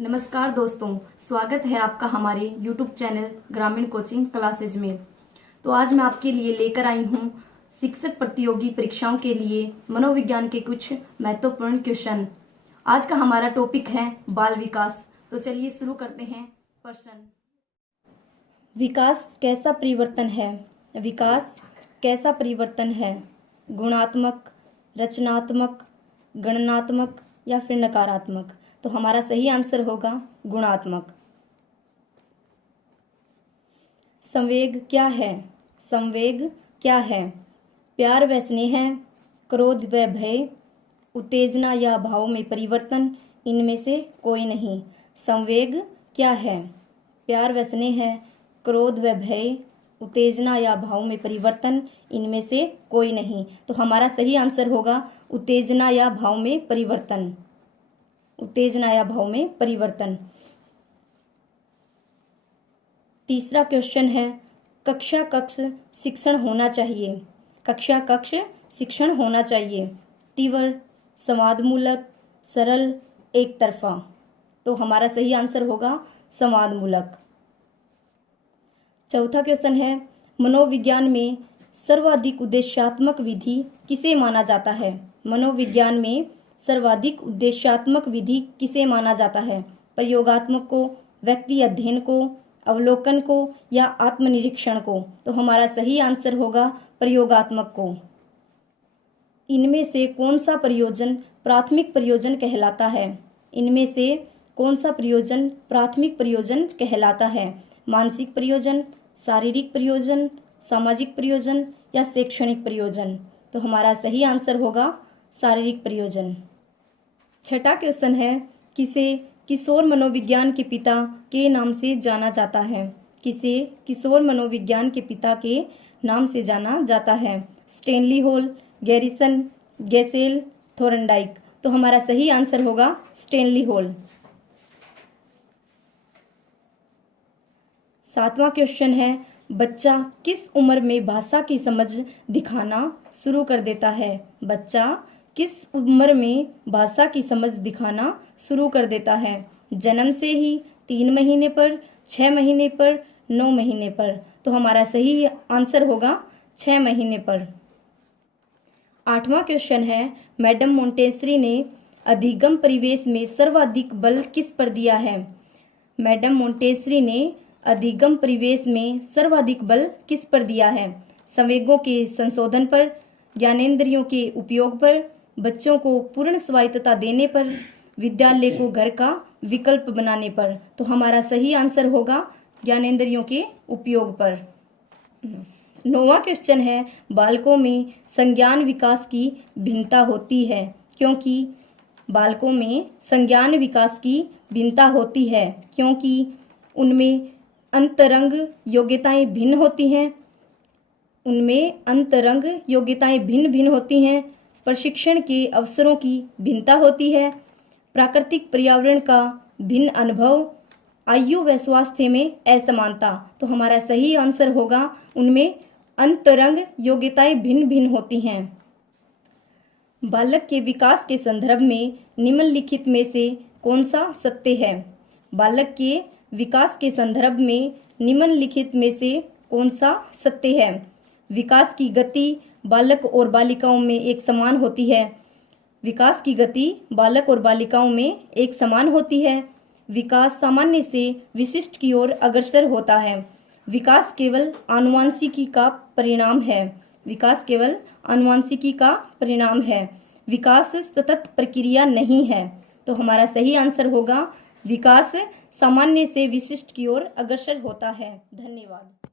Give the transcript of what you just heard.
नमस्कार दोस्तों, स्वागत है आपका हमारे YouTube चैनल ग्रामीण कोचिंग क्लासेज में। तो आज मैं आपके लिए लेकर आई हूँ शिक्षक प्रतियोगी परीक्षाओं के लिए मनोविज्ञान के कुछ महत्वपूर्ण क्वेश्चन। आज का हमारा टॉपिक है बाल विकास। तो चलिए शुरू करते हैं प्रश्न। विकास कैसा परिवर्तन है? विकास कैसा परिवर्तन है? गुणात्मक, रचनात्मक, गणनात्मक या फिर नकारात्मक? तो हमारा सही आंसर होगा गुणात्मक। संवेग क्या है? संवेग क्या है? प्यार व स्नेह, क्रोध व भय, उत्तेजना या भाव में परिवर्तन, इनमें से कोई नहीं। संवेग क्या है? प्यार व स्नेह, क्रोध व भय, उत्तेजना या भाव में परिवर्तन, इनमें से कोई नहीं। तो हमारा सही आंसर होगा उत्तेजना या भाव में परिवर्तन। उत्तेजना या भाव में परिवर्तन। तीसरा क्वेश्चन है, कक्षा कक्ष शिक्षण होना चाहिए। कक्षा कक्ष शिक्षण होना चाहिए। तीव्र, संवादमूलक, सरल, एक तरफा? तो हमारा सही आंसर होगा संवादमूलक। चौथा क्वेश्चन है, मनोविज्ञान में सर्वाधिक उद्देश्यात्मक विधि किसे माना जाता है? मनोविज्ञान में सर्वाधिक उद्देश्यात्मक विधि किसे माना जाता है? प्रयोगात्मक को, व्यक्ति अध्ययन को, अवलोकन को या आत्मनिरीक्षण को? तो हमारा सही आंसर होगा प्रयोगात्मक को। इनमें से कौन सा प्रयोजन प्राथमिक प्रयोजन कहलाता है? इनमें से कौन सा प्रयोजन प्राथमिक प्रयोजन कहलाता है? मानसिक प्रयोजन, शारीरिक प्रयोजन, सामाजिक प्रयोजन या शैक्षणिक प्रयोजन? तो हमारा सही आंसर होगा शारीरिक प्रयोजन। छठा क्वेश्चन है, किसे किशोर मनोविज्ञान के पिता के नाम से जाना जाता है? किसे किशोर मनोविज्ञान के पिता के नाम से जाना जाता है? Stanley Hall, Garrison, Gesell, Thorndike? तो हमारा सही आंसर होगा स्टेनली हॉल। सातवां क्वेश्चन है, बच्चा किस उम्र में भाषा की समझ दिखाना शुरू कर देता है? बच्चा किस उम्र में भाषा की समझ दिखाना शुरू कर देता है? जन्म से ही, 3 महीने पर, 6 महीने पर, 9 महीने पर? तो हमारा सही आंसर होगा 6 महीने पर। आठवां क्वेश्चन है, मैडम मोंटेसरी ने अधिगम परिवेश में सर्वाधिक बल किस पर दिया है? मैडम मोंटेसरी ने अधिगम परिवेश में सर्वाधिक बल किस पर दिया है? संवेगों के संशोधन पर, ज्ञानेंद्रियों के उपयोग पर, बच्चों को पूर्ण स्वायत्तता देने पर, विद्यालय को घर का विकल्प बनाने पर? तो हमारा सही आंसर होगा ज्ञानेंद्रियों के उपयोग पर। 9वां क्वेश्चन है, बालकों में संज्ञान विकास की भिन्नता होती है क्योंकि? बालकों में संज्ञान विकास की भिन्नता होती है क्योंकि उनमें अंतरंग योग्यताएं भिन्न होती हैं। उनमें अंतरंग योग्यताएं भिन्न भिन्न होती हैं। प्रशिक्षण के अवसरों की भिन्नता होती है। प्राकृतिक पर्यावरण का भिन्न अनुभव, आयु व स्वास्थ्य में असमानता? तो हमारा सही आंसर होगा उनमें अंतरंग योग्यताएं भिन्न भिन्न होती हैं। बालक के विकास के संदर्भ में निम्नलिखित में से कौन सा सत्य है? बालक के विकास के संदर्भ में निम्नलिखित में से कौन सा सत्य है? विकास की गति बालक और बालिकाओं में एक समान होती है। विकास की गति बालक और बालिकाओं में एक समान होती है। विकास सामान्य से विशिष्ट की ओर अग्रसर होता है। विकास केवल आनुवंशिकी का परिणाम है। विकास केवल आनुवंशिकी का परिणाम है। विकास सतत प्रक्रिया नहीं है। तो हमारा सही आंसर होगा विकास सामान्य से विशिष्ट की ओर अग्रसर होता है। धन्यवाद।